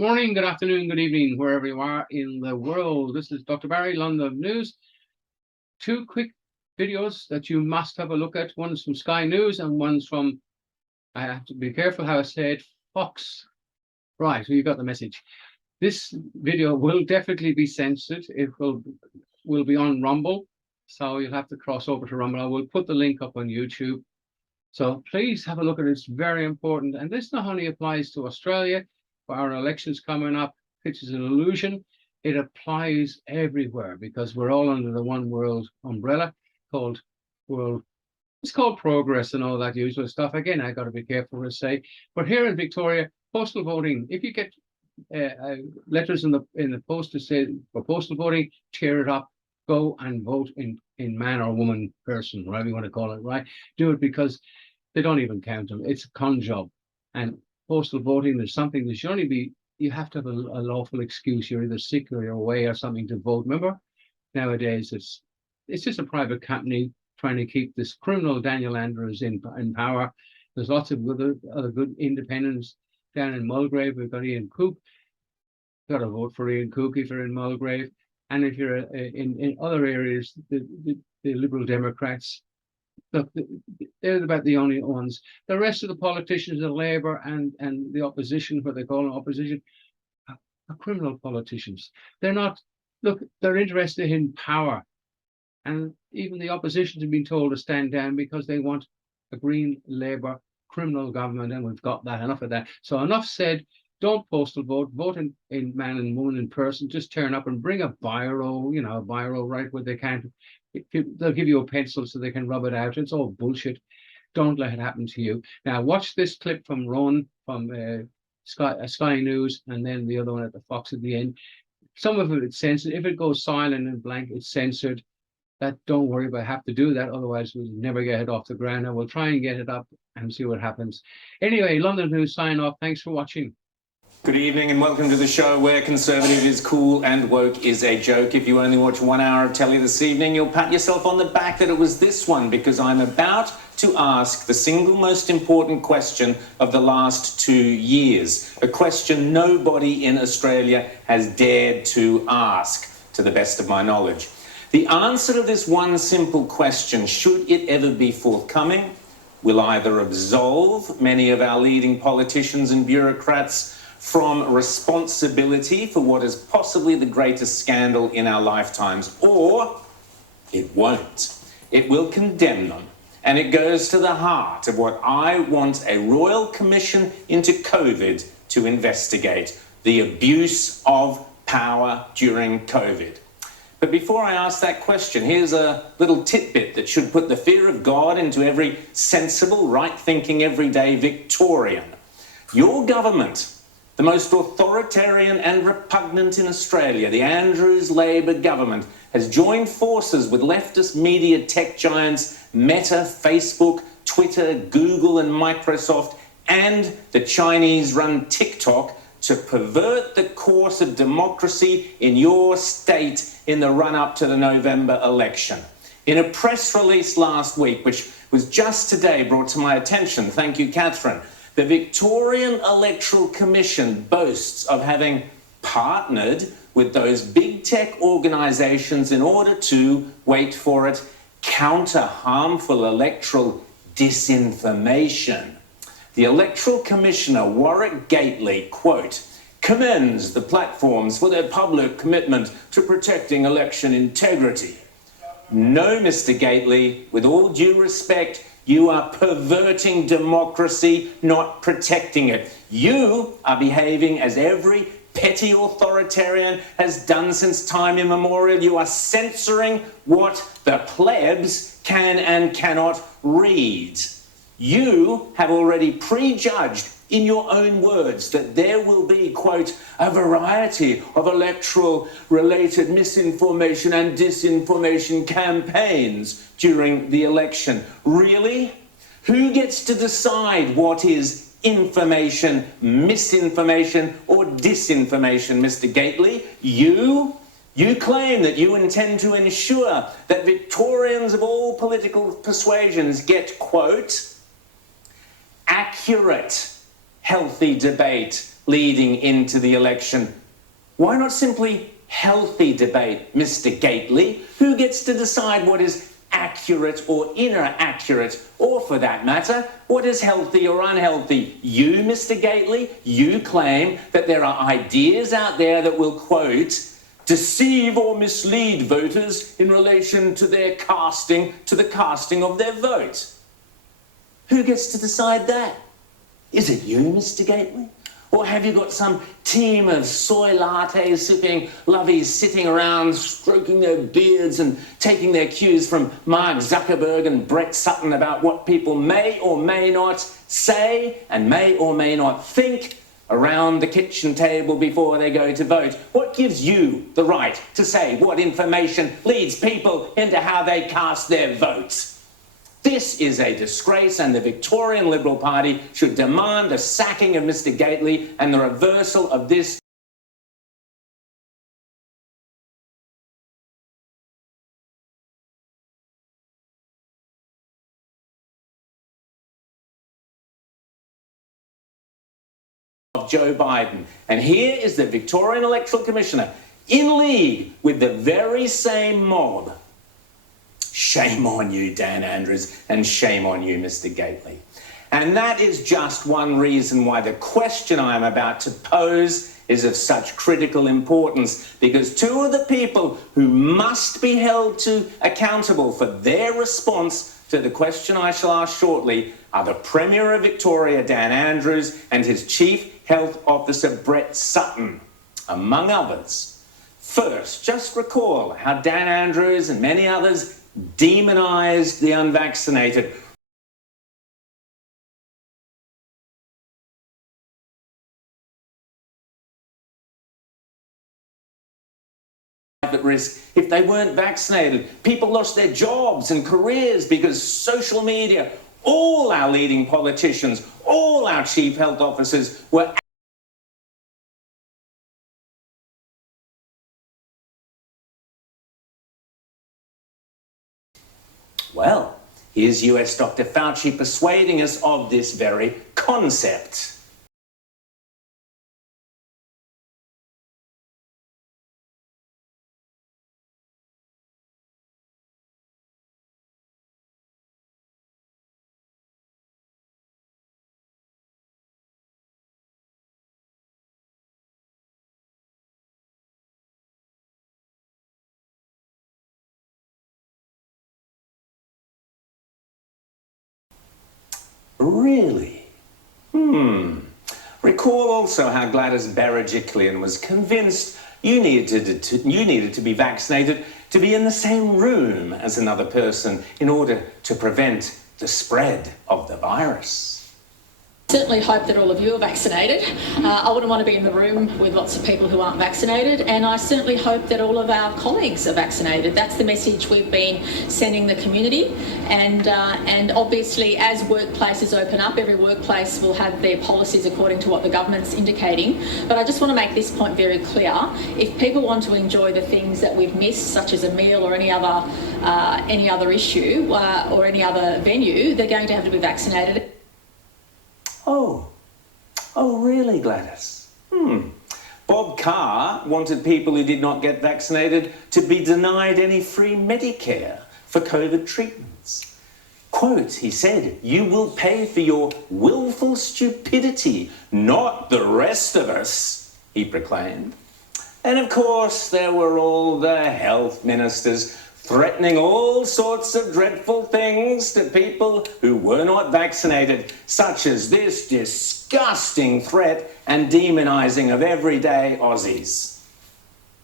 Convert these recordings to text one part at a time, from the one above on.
morning, good afternoon, good evening, wherever you are in the world. This is Dr. Barry, London News. Two quick videos that you must have a look at. One's from Sky News and one's from, I have to be careful how I say it, Fox. Right, so you got the message. This video will definitely be censored. It will be on Rumble, so you'll have to cross over to Rumble. I will put the link up on YouTube. So please have a look at it. It's very important. And this not only applies to Australia, for our elections coming up, which is an illusion, it applies everywhere because we're all under the one world umbrella called world. It's called progress and all that usual stuff. Again, I got to be careful to say. But here in Victoria, postal voting, if you get letters in the post to say for postal voting, tear it up, go and vote in man or woman person, whatever you want to call it, right? Do it because they don't even count them. It's a con job. And postal voting, there's something that should only be, you have to have a lawful excuse. You're either sick or you're away or something to vote. Remember, nowadays it's just a private company trying to keep this criminal Daniel Andrews in power. There's lots of other good independents down in Mulgrave. We've got Ian Cook. Got to vote for Ian Cook if you're in Mulgrave. And if you're in other areas, the Liberal Democrats, look, they're about the only ones. The rest of the politicians, the Labour and the opposition, what they call an opposition, are criminal politicians. They're not, look, they're interested in power. And even the opposition have been told to stand down because they want a Green Labour criminal government, and we've got that, enough of that. So enough said. Don't postal vote. Vote in man and woman in person. Just turn up and bring a biro, a biro right where they can't. They'll give you a pencil so they can rub it out. It's all bullshit. Don't let it happen to you. Now watch this clip from Ron from Sky News, and then the other one at the Fox at the end. Some of it's censored. If it goes silent and blank, it's censored. That don't worry about. Have to do that, otherwise we'll never get it off the ground. And we'll try and get it up and see what happens. Anyway, London News sign off. Thanks for watching. Good evening and welcome to the show where conservative is cool and woke is a joke. If you only watch 1 hour of telly this evening, you'll pat yourself on the back that it was this one, because I'm about to ask the single most important question of the last 2 years. A question nobody in Australia has dared to ask, to the best of my knowledge. The answer to this one simple question, should it ever be forthcoming, will either absolve many of our leading politicians and bureaucrats from responsibility for what is possibly the greatest scandal in our lifetimes, or it won't. It will condemn them. And it goes to the heart of what I want a royal commission into COVID to investigate: the abuse of power during COVID. But before I ask that question, here's a little tidbit that should put the fear of God into every sensible, right-thinking, everyday Victorian. Your government, the most authoritarian and repugnant in Australia, the Andrews Labor government, has joined forces with leftist media tech giants Meta, Facebook, Twitter, Google and Microsoft, and the Chinese-run TikTok to pervert the course of democracy in your state in the run-up to the November election. In a press release last week, which was just today brought to my attention, thank you, Catherine, the Victorian Electoral Commission boasts of having partnered with those big tech organisations in order to, wait for it, counter harmful electoral disinformation. The Electoral Commissioner, Warwick Gately, quote, commends the platforms for their public commitment to protecting election integrity. No, Mr. Gately, with all due respect, you are perverting democracy, not protecting it. You are behaving as every petty authoritarian has done since time immemorial. You are censoring what the plebs can and cannot read. You have already prejudged, in your own words, that there will be, quote, a variety of electoral-related misinformation and disinformation campaigns during the election. Really? Who gets to decide what is information, misinformation, or disinformation, Mr. Gately? You? You claim that you intend to ensure that Victorians of all political persuasions get, quote, accurate, healthy debate, leading into the election. Why not simply healthy debate, Mr. Gately? Who gets to decide what is accurate or inaccurate, or for that matter, what is healthy or unhealthy? You, Mr. Gately, you claim that there are ideas out there that will, quote, deceive or mislead voters in relation to their casting, to the casting of their vote. Who gets to decide that? Is it you, Mr. Gately? Or have you got some team of soy latte sipping lovies sitting around stroking their beards and taking their cues from Mark Zuckerberg and Brett Sutton about what people may or may not say and may or may not think around the kitchen table before they go to vote? What gives you the right to say what information leads people into how they cast their votes? This is a disgrace, and the Victorian Liberal Party should demand the sacking of Mr. Gately and the reversal of this of Joe Biden. And here is the Victorian Electoral Commissioner in league with the very same mob. Shame on you, Dan Andrews, and shame on you, Mr. Gately. And that is just one reason why the question I am about to pose is of such critical importance, because two of the people who must be held accountable for their response to the question I shall ask shortly are the Premier of Victoria, Dan Andrews, and his Chief Health Officer, Brett Sutton, among others. First, just recall how Dan Andrews and many others demonised the unvaccinated. At risk if they weren't vaccinated. People lost their jobs and careers because social media, all our leading politicians, all our chief health officers were well, here's US Dr. Fauci persuading us of this very concept. Really? Recall also how Gladys Berejiklian was convinced you needed to be vaccinated to be in the same room as another person in order to prevent the spread of the virus. Certainly hope that all of you are vaccinated. I wouldn't want to be in the room with lots of people who aren't vaccinated, and I certainly hope that all of our colleagues are vaccinated. That's the message we've been sending the community, and obviously as workplaces open up, every workplace will have their policies according to what the government's indicating. But I just want to make this point very clear. If people want to enjoy the things that we've missed, such as a meal or any other issue or any other venue, they're going to have to be vaccinated. Oh, really, Gladys? Bob Carr wanted people who did not get vaccinated to be denied any free Medicare for COVID treatments. Quote, he said, "You will pay for your willful stupidity, not the rest of us," he proclaimed. And of course, there were all the health ministers threatening all sorts of dreadful things to people who were not vaccinated, such as this disgusting threat and demonising of everyday Aussies.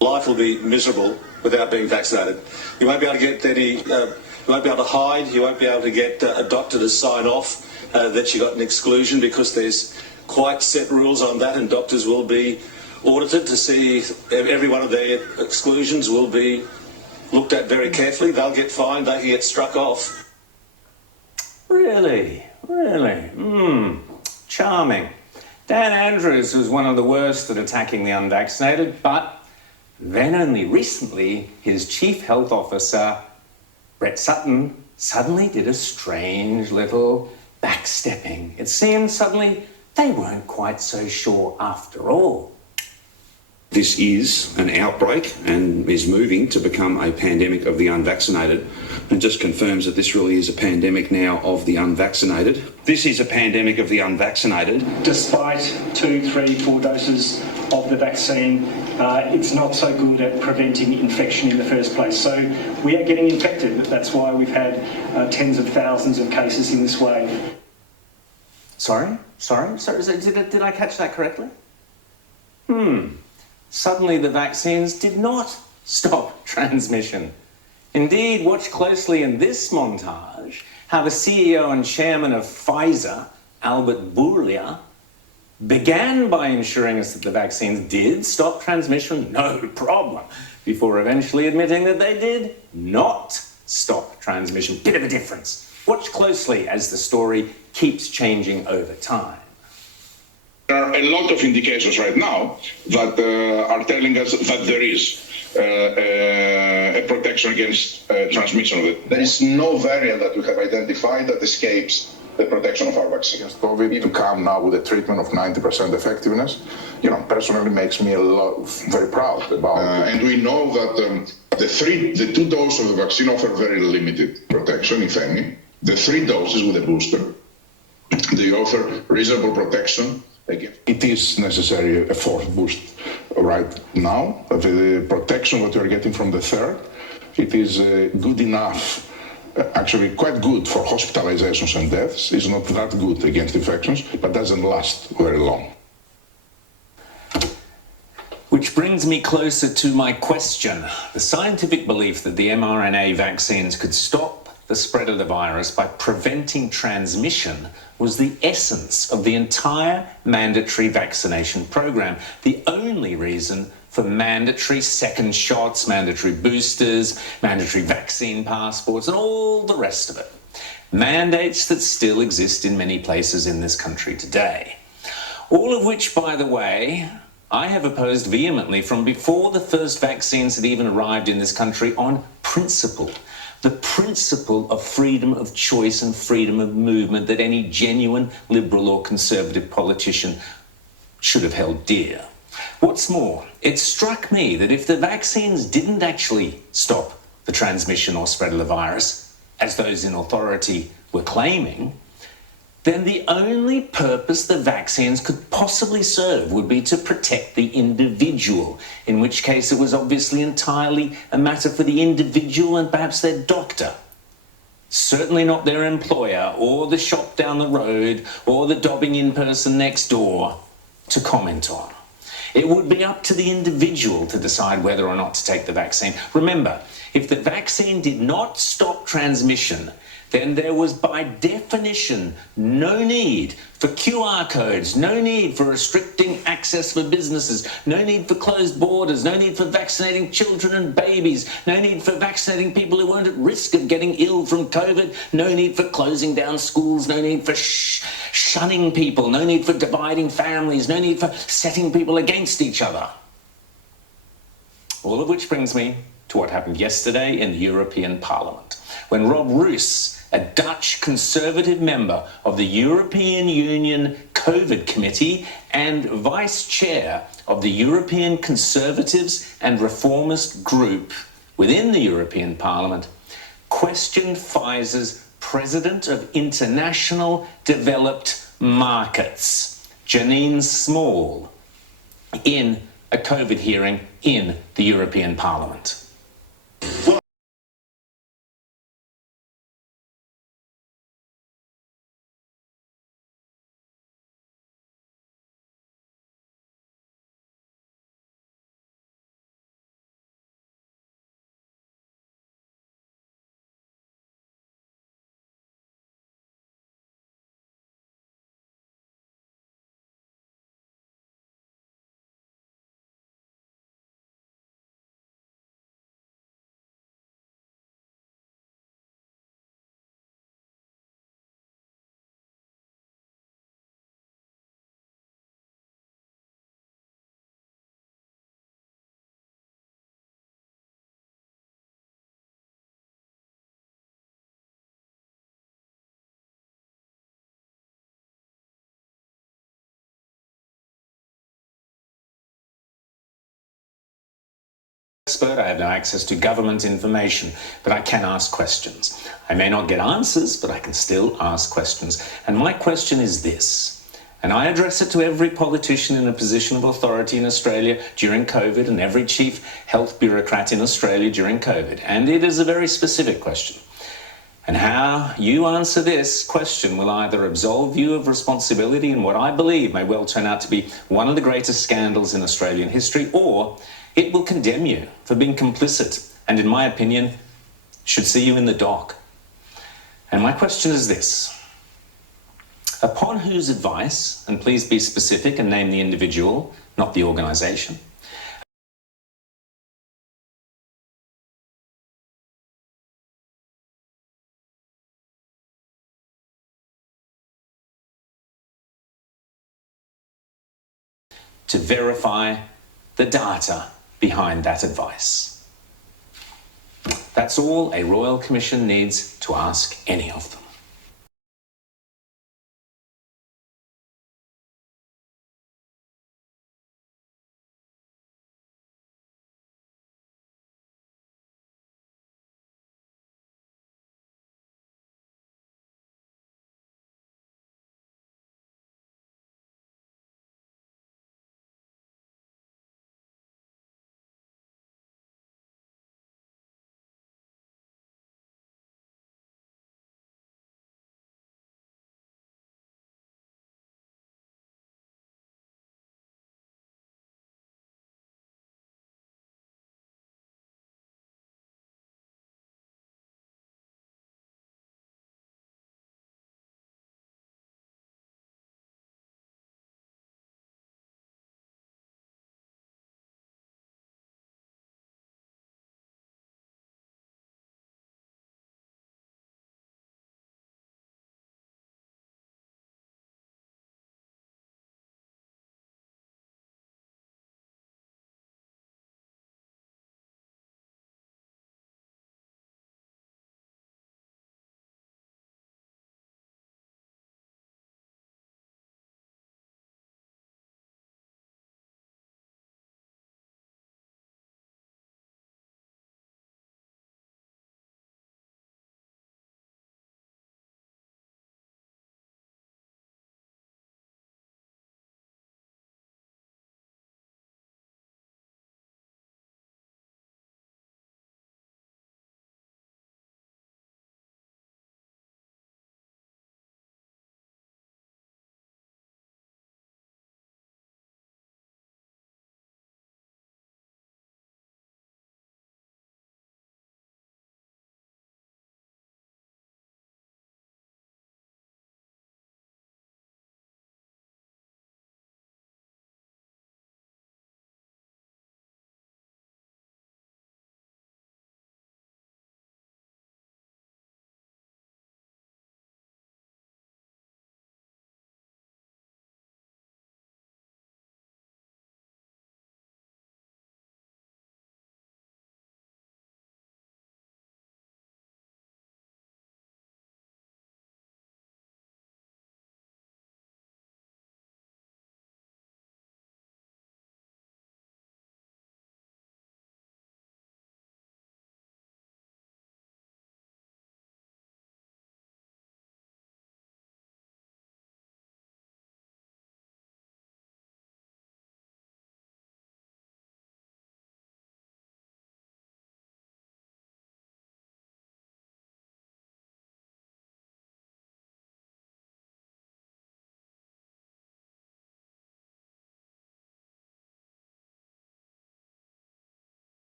Life will be miserable without being vaccinated. You won't be able to get you won't be able to hide, you won't be able to get a doctor to sign off that you got an exclusion, because there's quite set rules on that, and doctors will be audited to see if every one of their exclusions will be looked at very carefully. They'll get fined, they can get struck off. Really? Charming. Dan Andrews was one of the worst at attacking the unvaccinated, but then only recently his chief health officer, Brett Sutton, suddenly did a strange little backstepping. It seemed suddenly they weren't quite so sure after all. This is an outbreak and is moving to become a pandemic of the unvaccinated, and just confirms that this really is a pandemic now of the unvaccinated. This is a pandemic of the unvaccinated. Despite 2, 3, 4 doses of the vaccine, it's not so good at preventing infection in the first place. So we are getting infected. That's why we've had tens of thousands of cases in this wave. Sorry, did I catch that correctly? Suddenly the vaccines did not stop transmission. Indeed, watch closely in this montage how the CEO and chairman of Pfizer, Albert Bourla, began by ensuring us that the vaccines did stop transmission, no problem, before eventually admitting that they did not stop transmission. Bit of a difference. Watch closely as the story keeps changing over time. There are a lot of indications right now that are telling us that there is a protection against transmission of it. There is no variant that we have identified that escapes the protection of our vaccine. Against COVID, to come now with a treatment of 90% effectiveness, personally makes me very proud about it. And we know that the 2 doses of the vaccine offer very limited protection, if any. The 3 doses with a booster, they offer reasonable protection. It is necessary a fourth boost right now. The protection that we are getting from the third, it is good enough, actually quite good for hospitalizations and deaths. It's not that good against infections, but doesn't last very long. Which brings me closer to my question. The scientific belief that the mRNA vaccines could stop the spread of the virus by preventing transmission was the essence of the entire mandatory vaccination program. The only reason for mandatory second shots, mandatory boosters, mandatory vaccine passports, and all the rest of it. Mandates that still exist in many places in this country today. All of which, by the way, I have opposed vehemently from before the first vaccines had even arrived in this country on principle. The principle of freedom of choice and freedom of movement that any genuine liberal or conservative politician should have held dear. What's more, it struck me that if the vaccines didn't actually stop the transmission or spread of the virus, as those in authority were claiming, then the only purpose the vaccines could possibly serve would be to protect the individual, in which case it was obviously entirely a matter for the individual and perhaps their doctor. Certainly not their employer or the shop down the road or the dobbing-in person next door to comment on. It would be up to the individual to decide whether or not to take the vaccine. Remember, if the vaccine did not stop transmission, then there was by definition no need for QR codes, no need for restricting access for businesses, no need for closed borders, no need for vaccinating children and babies, no need for vaccinating people who weren't at risk of getting ill from COVID, no need for closing down schools, no need for shunning people, no need for dividing families, no need for setting people against each other. All of which brings me to what happened yesterday in the European Parliament, when Rob Roos, a Dutch Conservative member of the European Union COVID Committee and Vice Chair of the European Conservatives and Reformist Group within the European Parliament, questioned Pfizer's President of International Developed Markets, Janine Small, in a COVID hearing in the European Parliament. expert, I have no access to government information, but I can ask questions. I may not get answers, but I can still ask questions. And my question is this, and I address it to every politician in a position of authority in Australia during COVID and every chief health bureaucrat in Australia during COVID. And it is a very specific question. And how you answer this question will either absolve you of responsibility in what I believe may well turn out to be one of the greatest scandals in Australian history, or it will condemn you for being complicit and, in my opinion, should see you in the dock. And my question is this. Upon whose advice, and please be specific and name the individual, not the organisation, to verify the data behind that advice? That's all a Royal Commission needs to ask any of them.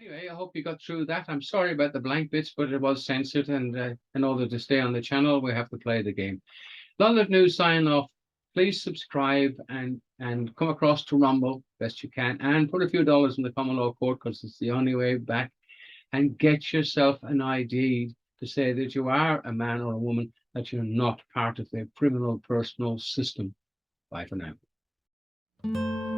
Anyway, I hope you got through that. I'm sorry about the blank bits, but it was censored, and in order to stay on the channel, we have to play the game. London News sign off. Please subscribe and come across to Rumble best you can, and put a few dollars in the common law court because it's the only way back. And get yourself an ID to say that you are a man or a woman, that you're not part of the criminal personal system. Bye for now.